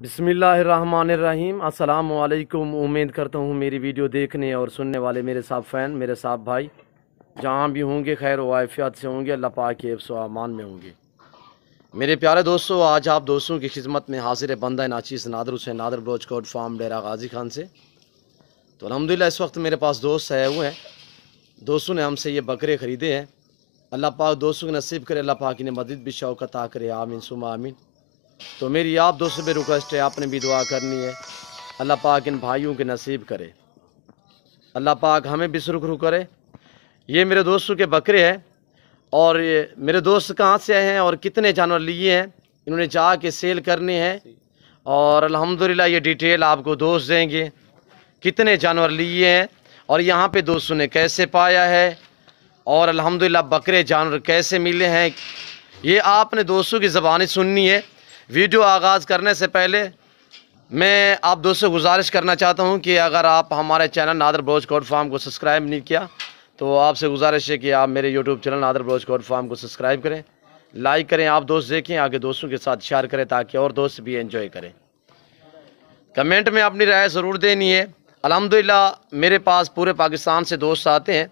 बिस्मिल्लाहिर्रहमानिर्रहीम। अस्सलाम वालेकुम। उम्मीद करता हूँ मेरी वीडियो देखने और सुनने वाले मेरे साथ फ़ैन, मेरे साथ भाई जहाँ भी होंगे खैर वाफ़ियत से होंगे, अल्लाह पाक के हिफ्ज़ व अमान में होंगे। मेरे प्यारे दोस्तों, आज आप दोस्तों की खिदमत में हाजिर है बंदा नाचीस Nadir Hussain Nadir broach coat farm Dera Ghazi Khan से। तो अल्हम्दुलिल्लाह इस वक्त मेरे पास दोस्त आए हुए हैं। दोस्तों ने हमसे ये बकरे ख़रीदे हैं। अल्लाह पाक दोस्तों को नसीब करे, अल्लाह पाक इन्हें मज़ीद भी शौक़ अता करे, आमीन सुमा आमीन। तो मेरी आप दोस्तों पे रिक्वेस्ट है, आपने भी दुआ करनी है, अल्लाह पाक इन भाइयों के नसीब करे, अल्लाह पाक हमें भी सुरखरू करे। ये मेरे दोस्तों के बकरे हैं और ये मेरे दोस्त कहाँ से आए हैं और कितने जानवर लिए हैं, इन्होंने जाके सेल करने हैं और अल्हम्दुलिल्लाह ये डिटेल आपको दोस्त देंगे, कितने जानवर लिए हैं और यहाँ पे दोस्तों ने कैसे पाया है और अल्हम्दुलिल्लाह बकरे जानवर कैसे मिले हैं, ये आपने दोस्तों की ज़बानी सुननी है। वीडियो आगाज़ करने से पहले मैं आप दोस्तों से गुजारिश करना चाहता हूं कि अगर आप हमारे channel Nadir broach coat farm को सब्सक्राइब नहीं किया तो आपसे गुजारिश है कि आप मेरे YouTube channel Nadir broach coat farm को सब्सक्राइब करें, लाइक करें, आप दोस्त देखें, आगे दोस्तों के साथ शेयर करें ताकि और दोस्त भी एंजॉय करें। कमेंट में अपनी राय ज़रूर देनी है। अल्हम्दुलिल्लाह मेरे पास पूरे पाकिस्तान से दोस्त आते हैं।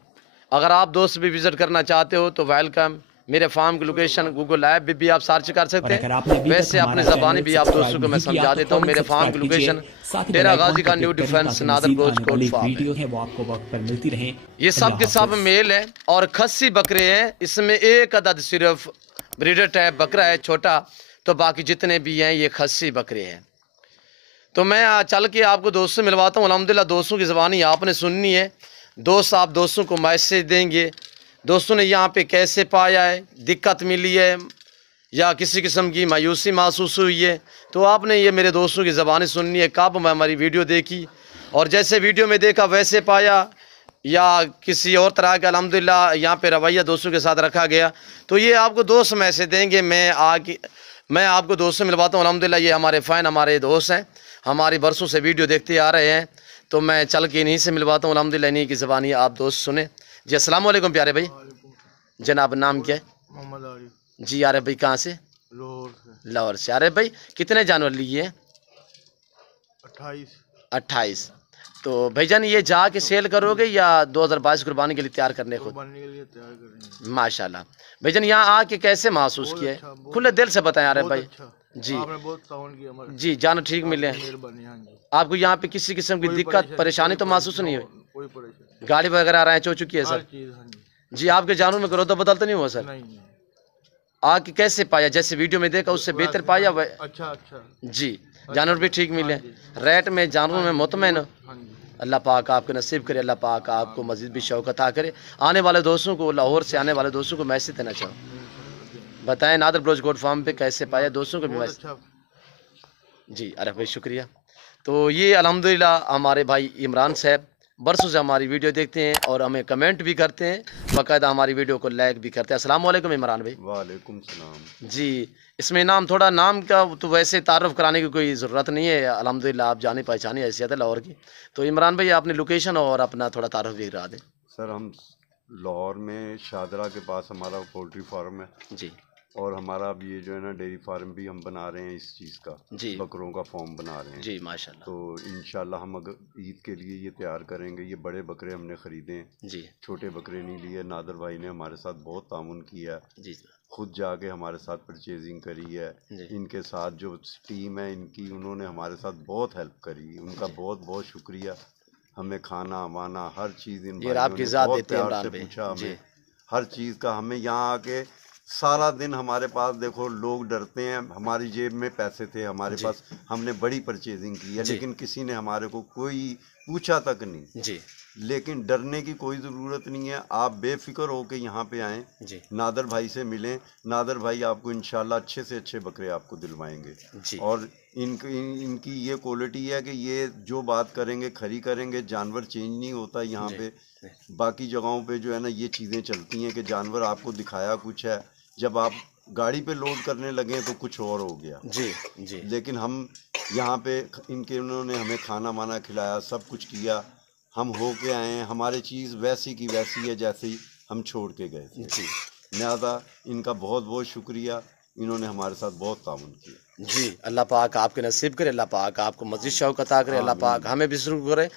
अगर आप दोस्त भी विज़िट करना चाहते हो तो वेलकम। मेरे फार्म की लोकेशन गूगल ऐप भी आप सर्च कर सकते हैं। वैसे अपनी ज़बानी भी आप दोस्तों को मैं समझा देता हूँ। मेरे फार्म की लोकेशन डेरा गाजी का new defence Nadir broach coat farm है। वो आपको वक्त पर मिलती रहे। ये सब के सब मेल है और खस्सी बकरे हैं। इसमें एक अदद सिर्फ ब्रीडर टाइप बकरा है छोटा, तो बाकी जितने भी हैं ये खस्सी बकरे हैं। तो मैं चल के आपको दोस्तों से मिलवाता हूँ। अल्हम्दुलिल्लाह दोस्तों की ज़बानी आपने सुननी है। दोस्त आप दोस्तों को मैसेज देंगे, दोस्तों ने यहाँ पे कैसे पाया है, दिक्कत मिली है या किसी किस्म की मायूसी महसूस हुई है, तो आपने ये मेरे दोस्तों की ज़बानी सुननी है। कब मैं हमारी वीडियो देखी और जैसे वीडियो में देखा वैसे पाया या किसी और तरह का अल्हम्दुलिल्लाह यहाँ पे रवैया दोस्तों के साथ रखा गया, तो ये आपको दोस्त मैसेज देंगे। मैं आपको दोस्तों से मिलवाता हूँ। अल्हम्दुलिल्लाह ये हमारे फ़ैन, हमारे दोस्त हैं, हमारी बरसों से वीडियो देखते आ रहे हैं, तो मैं चल के इन्हीं से मिलवाता हूँ। अल्हम्दुलिल्लाह इन्हीं की ज़बानी आप दोस्त सुने। जी अस्सलाम वालेकुम प्यारे भाई। जनाब नाम क्या है? मोहम्मद आरिफ। जी आरिफ भाई कहाँ से? लाहौर से। लाहौर से। आरिफ भाई कितने जानवर लिए हैं? 28। 28। तो भाईजान ये जा के सेल करोगे या 2022 कुर्बानी के लिए तैयार करने खुद? कुर्बानी के लिए तैयार करेंगे। माशाल्लाह। भाईजान यहाँ आके कैसे महसूस किया है? अच्छा, खुले दिल से बताएं आरिफ भाई। अच्छा। जी आपने बहुत ताउन किया हमारे। जी, जानवर ठीक मिले हैं? मेहरबानी। हाँ जी। आपको यहाँ पे किसी किस्म की दिक्कत परेशानी तो महसूस नहीं हुई? कोई परेशानी। गाड़ी वगैरह आ रहे हैं हो चुकी है हर सर? चीज़। हाँ जी। जी आपके जानवर में करो तो बदल तो नहीं हुआ सर? नहीं। आके कैसे पाया, जैसे वीडियो में देखा उससे बेहतर पाया? अच्छा अच्छा। जी जानवर भी ठीक मिले, रेट में जानवरों में मुतमैन हो? हाँ जी। अल्लाह पाक आपको नसीब करे, अल्लाह पाक आपको मज़ीद भी शौक़ अता करे। आने वाले दोस्तों को, लाहौर से आने वाले दोस्तों को मैसेज देना चाहो, बताएं नादर ब्रोच गोट फार्म पे कैसे पाया, दोस्तों को भी बहुत मैसेज। अच्छा। जी अरे भाई शुक्रिया। तो ये अल्हम्दुलिल्लाह हमारे भाई इमरान साहब बरसों से हमारी वीडियो देखते हैं और हमें कमेंट भी करते हैं, बाकायदा हमारी वीडियो को लाइक भी करते हैं। अस्सलाम वालेकुम इमरान भाई। वालेकुम सलाम। जी इसमें नाम थोड़ा, नाम का तो वैसे तारुफ कराने की कोई ज़रूरत नहीं है, अल्हम्दुलिल्लाह आप जाने पहचानी हैसियत है लाहौर की। तो इमरान भाई अपनी लोकेशन और अपना थोड़ा तारुफ भी करा दें। सर हम लाहौर में शादरा के पास हमारा पोल्ट्री फार्म है जी और हमारा अब ये जो है ना डेयरी फार्म भी हम बना रहे हैं इस चीज़ का, जी बकरों का फार्म बना रहे हैं जी माशाल्लाह। तो इंशाल्लाह हम अगर ईद के लिए ये तैयार करेंगे। ये बड़े बकरे हमने ख़रीदे हैं, जी छोटे बकरे नहीं लिए। नादर भाई ने हमारे साथ बहुत तामुन किया, जी खुद जाके हमारे साथ परचेजिंग करी है। जी इनके साथ जो टीम है इनकी, उन्होंने हमारे साथ बहुत हेल्प करी, उनका बहुत बहुत शुक्रिया। हमें खाना वाना हर चीज़ इन ये आपकी भाइयों ने ज़ात बहुत देते हैं प्यार इमरान से भाई। पूछा जी हमें हर चीज़ का। हमें यहाँ आके सारा दिन हमारे पास, देखो लोग डरते हैं, हमारी जेब में पैसे थे हमारे पास, हमने बड़ी परचेजिंग की है, लेकिन किसी ने हमारे को कोई पूछा तक नहीं। जी लेकिन डरने की कोई ज़रूरत नहीं है, आप बेफिक्र हो के यहाँ पे आएँ, जी नादर भाई से मिलें। नादर भाई आपको इंशाल्लाह अच्छे से अच्छे बकरे आपको दिलवाएंगे। जी और इनकी ये क्वालिटी है कि ये जो बात करेंगे खरी करेंगे, जानवर चेंज नहीं होता यहाँ पे। बाकी जगहों पे जो है ना ये चीज़ें चलती हैं कि जानवर आपको दिखाया कुछ है, जब आप गाड़ी पे लोड करने लगे तो कुछ और हो गया। जी जी लेकिन हम यहाँ पे उन्होंने हमें खाना वाना खिलाया, सब कुछ किया, हम हो के आए हैं, हमारी चीज़ वैसी की वैसी है जैसी हम छोड़ के गए थे। जी लिहाजा इनका बहुत बहुत शुक्रिया, इन्होंने हमारे साथ बहुत ताउन किया। जी, अल्लाह पाक आपके नसीब करे, अल्लाह पाक आपको मज़ीद शौक़ अता करे, अल्लाह पाक हमें भी शुरू करे।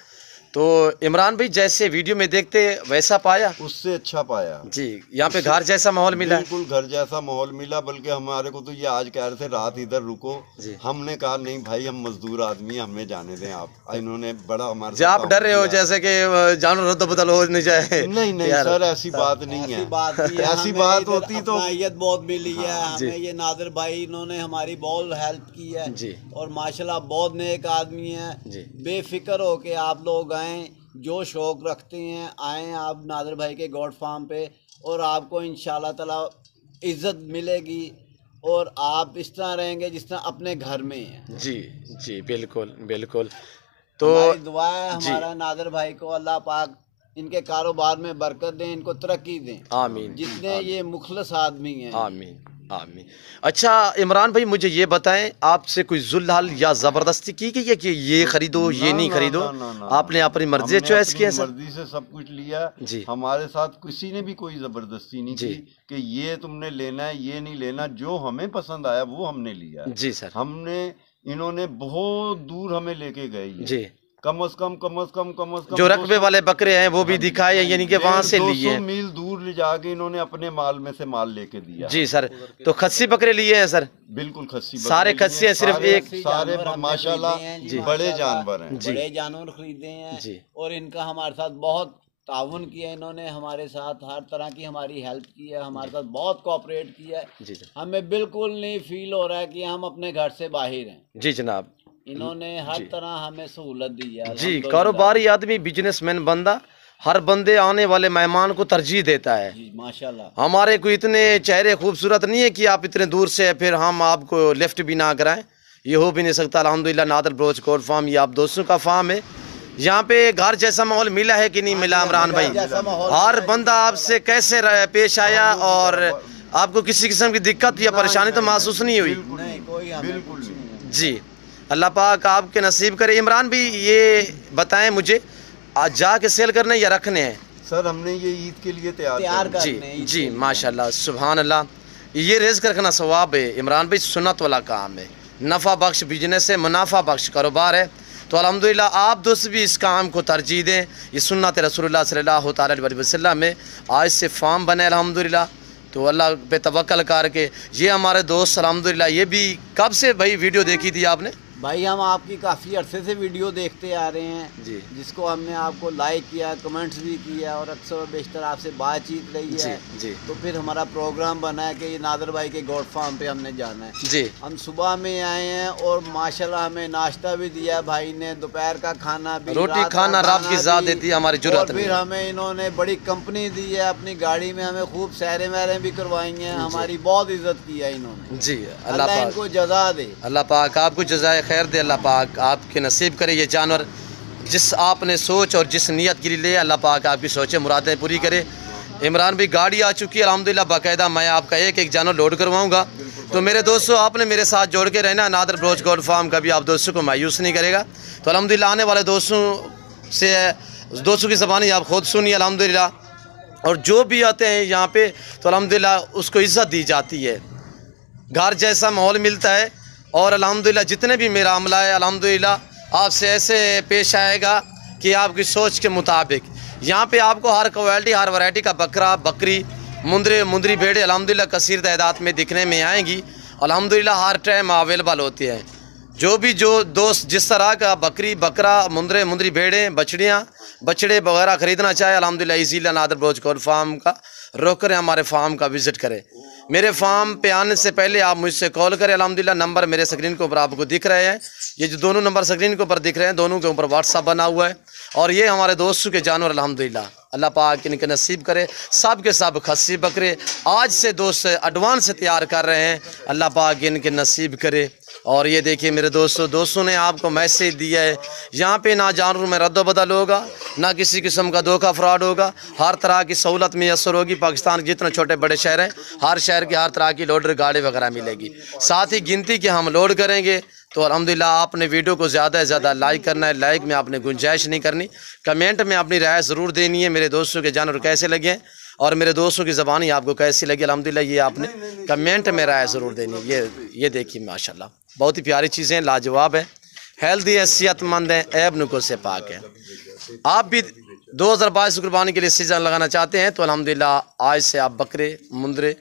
तो इमरान भाई जैसे वीडियो में देखते वैसा पाया? उससे अच्छा पाया जी, यहाँ पे घर जैसा माहौल मिला? बिल्कुल घर जैसा माहौल मिला, बल्कि हमारे को तो ये आज कह रहे थे रात इधर रुको, हमने कहा नहीं भाई हम मजदूर आदमी हैं, हमें जाने दें आप। इन्होंने बड़ा हमारे जी, आप डर रहे हो जैसे कि जानवर रद्द बदल हो नहीं जाए? नहीं नहीं सर, ऐसी बात नहीं है। ऐसी बात होती तो बहुत मिली है हमें। ये नादिर भाई इन्होंने हमारी बहुत हेल्प की है जी, और माशाल्लाह बहुत नेक आदमी है। बेफिक्र हो के आप लोग आए, जो शौक रखते हैं आए आप नादिर भाई के गोट फार्म पे, और आपको इंशाल्लाह ताला इज्जत मिलेगी और आप इस तरह रहेंगे जिस तरह अपने घर में हैं। जी जी, बिल्कुल बिल्कुल। तो हमारी दुआ है हमारा नादिर भाई को अल्लाह पाक इनके कारोबार में बरकत दें, इनको तरक्की दें, आमीन। जितने ये मुखलस आदमी हैं, आमीन आमीन। अच्छा इमरान भाई मुझे ये बताएं, आपसे कोई जुल्हल या ज़बरदस्ती की गई है कि ये खरीदो ये नहीं खरीदो? आपने अपनी मर्जी चॉइस किया? सर मर्जी से सब कुछ लिया जी। हमारे साथ किसी ने भी कोई जबरदस्ती नहीं जी। की कि ये तुमने लेना है ये नहीं लेना। जो हमें पसंद आया वो हमने लिया। जी सर। हमने इन्होंने बहुत दूर हमें लेके गए जी, कम से कम जो रकबे वाले बकरे हैं वो भी दिखाए, यानी कि वहाँ से लिए 200 मील दूर ले जाके इन्होंने अपने माल में से माल लेके दिया। जी सर। तो खस्सी बकरे लिए हैं सर? बिल्कुल खस्सी सारे खस्सी हैं, सिर्फ एक? सारे माशाल्लाह बड़े जानवर हैं, बड़े जानवर खरीदे हैं जी। और इनका हमारे साथ बहुत ताउन किया, इन्होंने हमारे साथ हर तरह की हमारी हेल्प की है, हमारे साथ बहुत कोऑपरेट किया है। जी सर। हमें बिल्कुल नहीं फील हो रहा है कि हम अपने घर से बाहर हैं। जी जनाब, इन्होंने हर तरह हमें सहूलत दी है। जी, कारोबारी आदमी, बिजनेसमैन बंदा हर बंदे आने वाले मेहमान को तरजीह देता है। जी माशाल्लाह। हमारे को इतने चेहरे खूबसूरत नहीं है कि आप इतने दूर से फिर हम आपको लिफ्ट भी ना कराएं, ये हो भी नहीं सकता। अल्हम्दुलिल्लाह नादिर ब्रोच गोट फार्म ये आप दोस्तों का फार्म है। यहाँ पे घर जैसा माहौल मिला है कि नहीं मिला इमरान भाई? हर बंदा आपसे कैसे पेश आया और आपको किसी किस्म की दिक्कत या परेशानी तो महसूस नहीं हुई? बिल्कुल नहीं। जी, अल्लाह पाक आपके नसीब करे। इमरान भी ये बताएं मुझे, आज जाके सेल करने या रखने हैं? सर हमने ये ईद के लिए तैयार जी जी, माशाल्लाह सुभान अल्लाह। ये रिज़्क़ रखना सवाब है इमरान भाई, सुन्नत वाला काम है, नफ़ा बख्श बिजनेस है, मुनाफा बख्श कारोबार है। तो अल्हम्दुलिल्लाह आप दोस्त भी इस काम को तरजीह दें। ये सुन्नत रसूलुल्लाह सल्लल्लाहु अलैहि वसल्लम में आज से फार्म बने अल्हम्दुलिल्लाह। तो अल्लाह पे तवक्कल करके ये हमारे दोस्त अल्हम्दुलिल्लाह, ये भी कब से भाई वीडियो देखी थी आपने? भाई हम आपकी काफ़ी अरसे से वीडियो देखते आ रहे हैं जी, जिसको हमने आपको लाइक किया, कमेंट्स भी किया और अक्सर बेशतर आपसे बातचीत रही है। जी, तो फिर हमारा प्रोग्राम बना है कि ये नादिर भाई के गोट फार्म पे हमने जाना है। जी, हम सुबह में आए हैं और माशाल्लाह हमें नाश्ता भी दिया भाई ने, दोपहर का खाना भी, रोटी रात का खाना रब की ज़ात भी, देती है, हमारी और जुर्रत फिर नहीं। हमें इन्होंने बड़ी कंपनी दी है, अपनी गाड़ी में हमें खूब सैरें वैरें भी करवाई हैं, हमारी बहुत इज्जत की है इन्होंने। जी, अल्लाह पाक इनको जजा दे, अल्लाह पाक आपको जज़ाए खैर दे, अल्लाह पाक आपके नसीब करे ये जानवर जिस आपने सोच और जिस नियत के लिए ले, अल्लाह पाक आपकी सोचें मुरादें पूरी करे। इमरान भाई गाड़ी आ चुकी है अल्हम्दुलिल्लाह, बाकायदा मैं आपका एक एक जानवर लोड करवाऊंगा। तो मेरे दोस्तों आपने मेरे साथ जोड़ के रहना, नादिर ब्रोच गोट फार्म कभी आप दोस्तों को मायूस नहीं करेगा। तो अल्हम्दुलिल्लाह आने वाले दोस्तों की ज़बानी आप खुद सुनिए अल्हम्दुलिल्लाह। और जो भी आते हैं यहाँ पे तो अल्हम्दुलिल्लाह उसको इज़्ज़त दी जाती है, घर जैसा माहौल मिलता है। और अल्हम्दुलिल्लाह जितने भी मेरा अमला है अल्हम्दुलिल्लाह आपसे ऐसे पेश आएगा कि आपकी सोच के मुताबिक। यहाँ पे आपको हर क्वालिटी हर वैरायटी का बकरा बकरी मुंदरी भेड़े अल्हम्दुलिल्लाह कसीर तादाद में दिखने में आएंगी। अल्हम्दुलिल्लाह हर टाइम अवेलेबल होती है। जो दोस्त जिस तरह का बकरी बकरा मुंदरी भेड़ें बछड़े वगैरह ख़रीदना चाहे अल्हम्दुलिल्लाह easily Nadir Baloch goat farm का रोक करें, हमारे फार्म का विज़िट करें। मेरे फार्म पे आने से पहले आप मुझसे कॉल करें। अल्हम्दुलिल्लाह नंबर मेरे स्क्रीन के ऊपर आपको दिख रहे हैं, ये जो दोनों नंबर स्क्रीन के ऊपर दिख रहे हैं दोनों के ऊपर व्हाट्सअप बना हुआ है। और ये हमारे दोस्तों के जानवर अल्हम्दुलिल्लाह अल्लाह पाक इनके नसीब करे, सब के सब खस्सी बकरे आज से दोस्त एडवांस से तैयार कर रहे हैं, अल्लाह पाक इनके नसीब करे। और ये देखिए मेरे दोस्तों ने आपको मैसेज दिया है, यहाँ पे ना जानवर में रद्द बदल होगा, ना किसी किस्म का धोखा फ्रॉड होगा, हर तरह की सहूलत मैसर होगी। पाकिस्तान के जितने छोटे बड़े शहर हैं हर शहर की हर तरह की लोडर गाड़ी वगैरह मिलेगी। साथ ही गिनती के हम लोड करेंगे। तो अल्हम्दुलिल्लाह आपने वीडियो को ज़्यादा से ज़्यादा लाइक करना है, लाइक में आपने गुंजाइश नहीं करनी, कमेंट में अपनी राय ज़रूर देनी है मेरे दोस्तों के जानवर कैसे लगे हैं। और मेरे दोस्तों की ज़बानी आपको कैसी लगी अल्हम्दुलिल्लाह ये आपने कमेंट में राय ज़रूर देनी। ये देखिए माशाल्लाह बहुत ही प्यारी चीज़ें लाजवाब है, हेल्दी है, सेहतमंद है, ऐब नुक्स से पाक है। आप भी 2022 कुर्बानी के लिए सीज़न लगाना चाहते हैं तो अल्हम्दुलिल्लाह आज से आप बकरे मुंदरे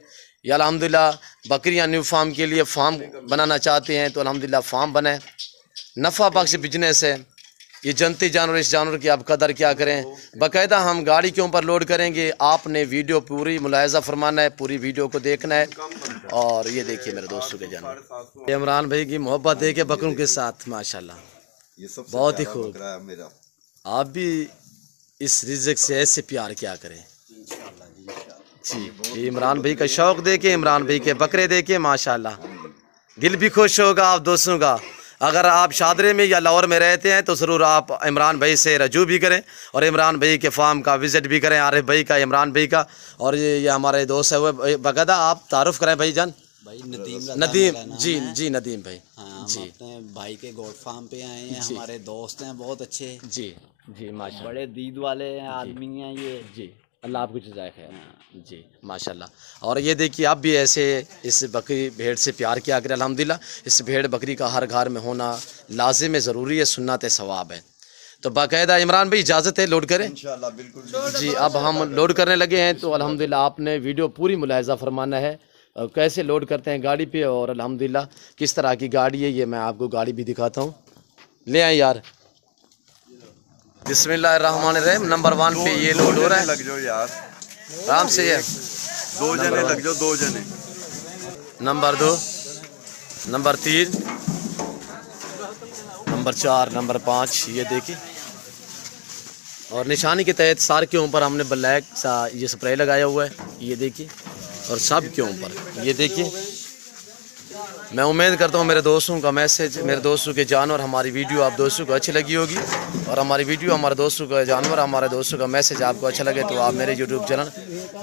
या अल्हम्दुलिल्लाह बकरियां न्यू फार्म के लिए फार्म बनाना चाहते हैं तो अल्हम्दुलिल्लाह फार्म बनाएं। नफ़ा बख्श बिजनेस है, ये जनती जानवर, इस जानवर की आप कदर क्या करें। बाकायदा हम गाड़ी के ऊपर लोड करेंगे, आपने वीडियो पूरी मुलाहिजा फरमाना है, पूरी वीडियो को देखना है। और ये देखिए मेरे दोस्तों के जानवर, इमरान भाई की मोहब्बत है कि बकरों के साथ माशाल्लाह बहुत ही खूब। आप भी इस रिज़्क़ से ऐसे प्यार क्या करें जी। इमरान भाई का शौक़ देखे, इमरान भाई के बकरे देखे माशाल्लाह दिल भी खुश होगा आप दोस्तों का। अगर आप शादरे में या लाहौर में रहते हैं तो ज़रूर आप इमरान भाई से रजू भी करें और इमरान भाई के फार्म का विज़िट भी करें, आरिफ भाई का, इमरान भाई का। और ये हमारे दोस्त है वो बकायदा आप तारुफ़ करें भाई जान। भाई नदीम जी नदीम भाई। हाँ, जी अपने भाई के गोट फार्म पे आए हैं, हमारे दोस्त हैं बहुत अच्छे जी माशाल्लाह, बड़े दीद वाले आदमी हैं ये जी, अल्लाह आपको जज़ाए खैर जी माशाल्लाह। और ये देखिए आप भी ऐसे इस बकरी भेड़ से प्यार किया करें अल्हम्दुलिल्लाह। इस भेड़ बकरी का हर घर में होना लाजिम है, ज़रूरी है, सुन्नत सवाब है। तो बाकायदा इमरान भाई इजाज़त है लोड करें इंशाल्लाह बिल्कुल जी। अब हम लोड करने लगे हैं तो अल्हम्दुलिल्लाह आपने वीडियो पूरी मुलाहिजा फरमाना है कैसे लोड करते हैं गाड़ी पे और अल्हम्दुलिल्लाह किस तरह की गाड़ी है। ये मैं आपको गाड़ी भी दिखाता हूँ, ले आए यार। बिस्मिल्लाहिर्रहमानिर्रहीम। नंबर 1 पे ये लोड हो रहा है, लग जाओ यार आराम से ये 2 जने लग जाओ, 2 जने। नंबर 2, नंबर 3, नंबर 4, नंबर 5 ये देखिए। और निशानी के तहत सार के ऊपर हमने ब्लैक सा ये स्प्रे लगाया हुआ है, ये देखिए। और सब के ऊपर ये देखिए। मैं उम्मीद करता हूँ मेरे दोस्तों का मैसेज, मेरे दोस्तों के जानवर, हमारी वीडियो आप दोस्तों को अच्छी लगी होगी। और हमारी वीडियो, हमारे दोस्तों का जानवर, हमारे दोस्तों का मैसेज आपको अच्छा लगे तो आप मेरे YouTube channel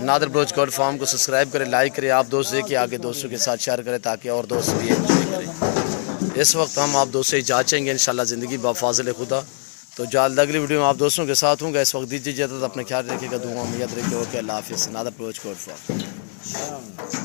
Nadir Baloch goat farm को सब्सक्राइब करें, लाइक करें, आप दोस्त देखिए आगे दोस्तों के साथ शेयर करें ताकि और दोस्त भी एंजॉय करें। इस वक्त हम आप दोस्तों से जाँचेंगे इंशाल्लाह ज़िंदगी बाफाज़िल खुदा। तो जल्द अगली वीडियो में आप दोस्तों के साथ होंगे। इस वक्त दीजिए इजाज़त, अपने ख्याल रखिएगा, दुआ में याद रखिएगा। ओके, अल्लाह हाफ़िज़। Nadir Baloch goat farm.